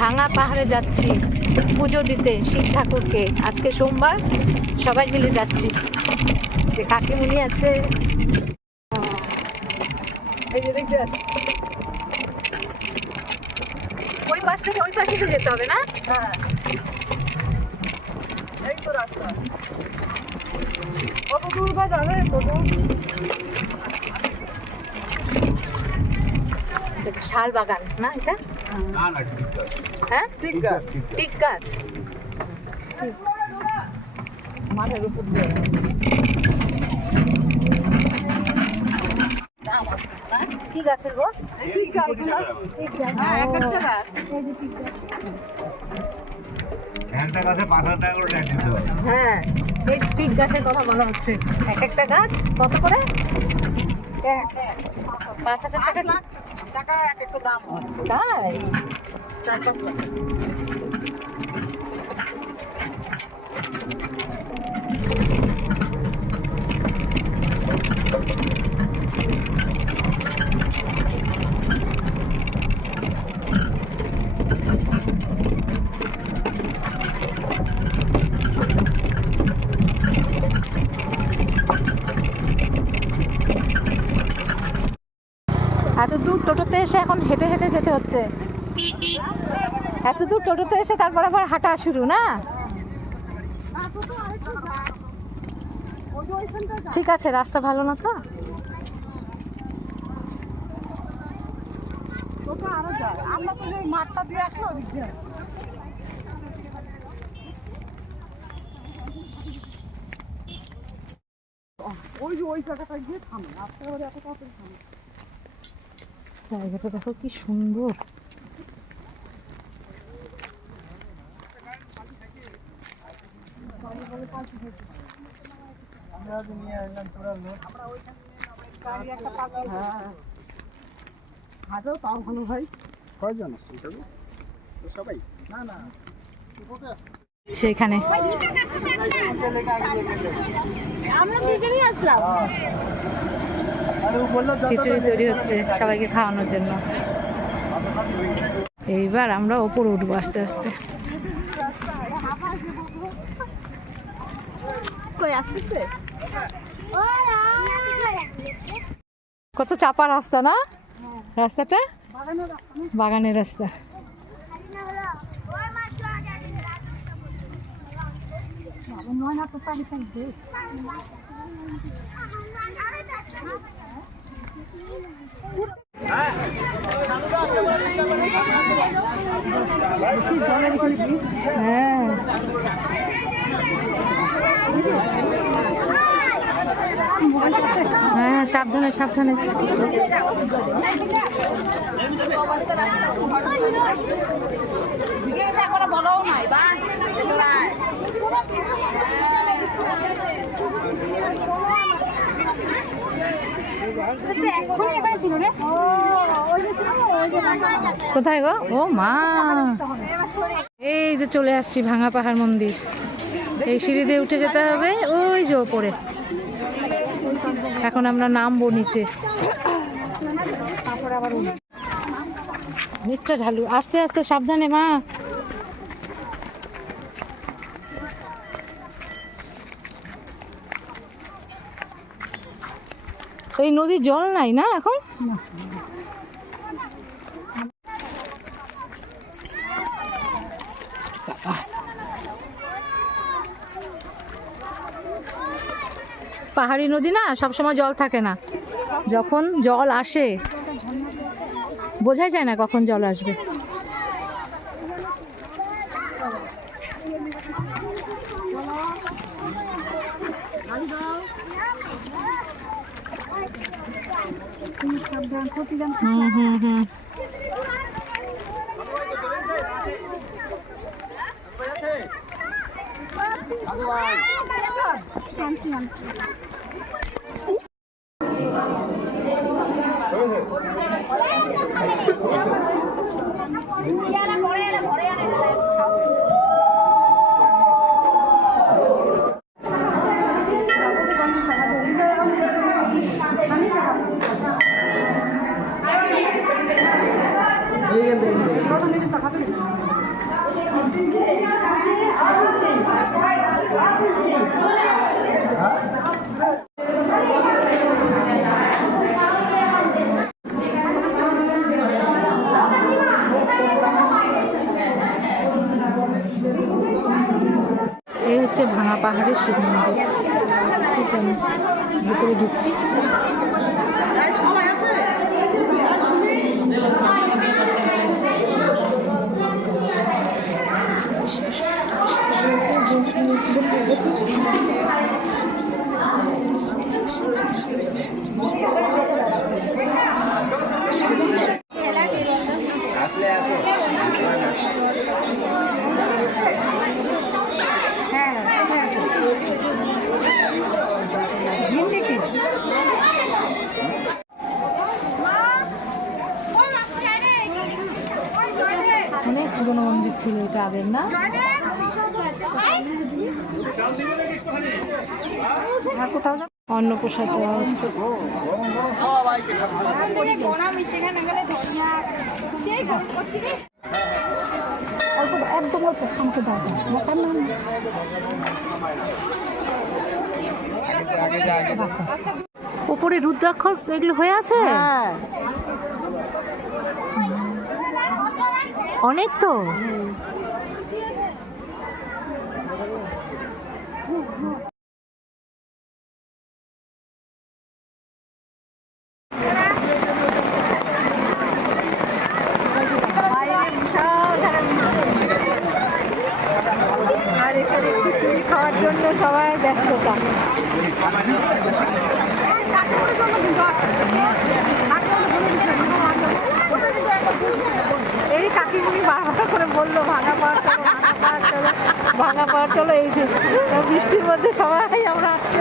ভাঙা পাহাড়ে যাচ্ছি পুজো দিতে শিব ঠাকুরকে। আজকে সোমবার, সবাই মিলে যাচ্ছি। যে কাকিমুনি আছে, ওই পাশ থেকে ওই পাশে তো যেতে হবে না? হ্যাঁ, এই তো রাস্তা। কত দূর বা যাবে? শাল বাগান না এটা? হ্যাঁ, ঠিক গাছ। টিক গাছ। মাঠের উপর দিয়ে কি গাছের গো? ঠিক গাছগুলো। হ্যাঁ, এক একটা গাছ। একটা গাছে 5,000 টাকা করে ট্যাক্স দিতে হবে। হ্যাঁ, এই টিক গাছের কথা বলা হচ্ছে। এক একটা গাছ কত করে? 5,000 টাকা। টাকা এক একটা দাম হয়। তাই? 4-5 টাকা। এত দূর টোটোতে এসে এখন হেঁটে হেঁটে যেতে হচ্ছে। এত দূর টোটোতে এসে তারপর আবার হাঁটা শুরু না? ঠিক আছে, রাস্তা ভালো না তো? ওটা আরো যায়। আমরা তো যে মাঠটা দিয়ে আসলো ওদিক দিয়ে। ওই যে ওই জায়গাটা গিয়ে থামে। রাস্তা এবারে এত তাড়াতাড়ি থামে। জায়গাটা দেখো কি সুন্দর। আমরা যে নিয়ে আসলাম তোরা লোক। আমরা ওইখানে গাড়ি একটা পাবো। হ্যাঁ। হাজার তাও ভালো ভাই। কয়জন আসছে তবে? তো সবাই? না না। কোথায় আসছে? সেখানে আমরা দুজনেই আসলাম। খিচুড়ি তৈরি হচ্ছে সবাইকে খাওয়ানোর জন্য। এইবার আমরা ওপরে উঠবো আস্তে আস্তে। কই আসছে? কত চাপা রাস্তা না? রাস্তাটা বাগানের রাস্তা। হ্যাঁ, হ্যাঁ, সাবধানে সাবধানে। বলাও নাই বা কোথায় গো? ও মা, এই যে চলে আসছি ভাঙা পাহাড় মন্দির। এই সিঁড়ি দিয়ে উঠে যেতে হবে ওই যে ওপরে। এখন আমরা নামবো নিচে। মিটটা ঢালু, আস্তে আস্তে সাবধানে মা। এই নদীর জল নাই না এখন? পাহাড়ি নদী না, সবসময় জল থাকে না। যখন জল আসে বোঝাই যায় না কখন জল আসবে। হুম হুম হুম। এইখান থেকে পাহাড়ের শিব মন্দির। এই যে আমি ভিতরে ঢুকছি। অনেক পুরোনো মন্দির ছিল এটা আগের, না? আর কোথাও অন্ন প্রসাদ দেওয়া হচ্ছে। একদম অল্প আমাকে দাও। উপরে রুদ্রাক্ষর এগুলো হয়ে আছে অনেক তো। আর এখানে খিচুড়ি খাওয়ার জন্য সবাই ব্যস্ততা। এই কাকিমুনি বারবার করে বললো ভাঙা পাওয়ার চলো, ভাঙা পাওয়ার চলো, ভাঙা পাওয়ার চলো। এই যে বৃষ্টির মধ্যে সবাই আমরা আসছি।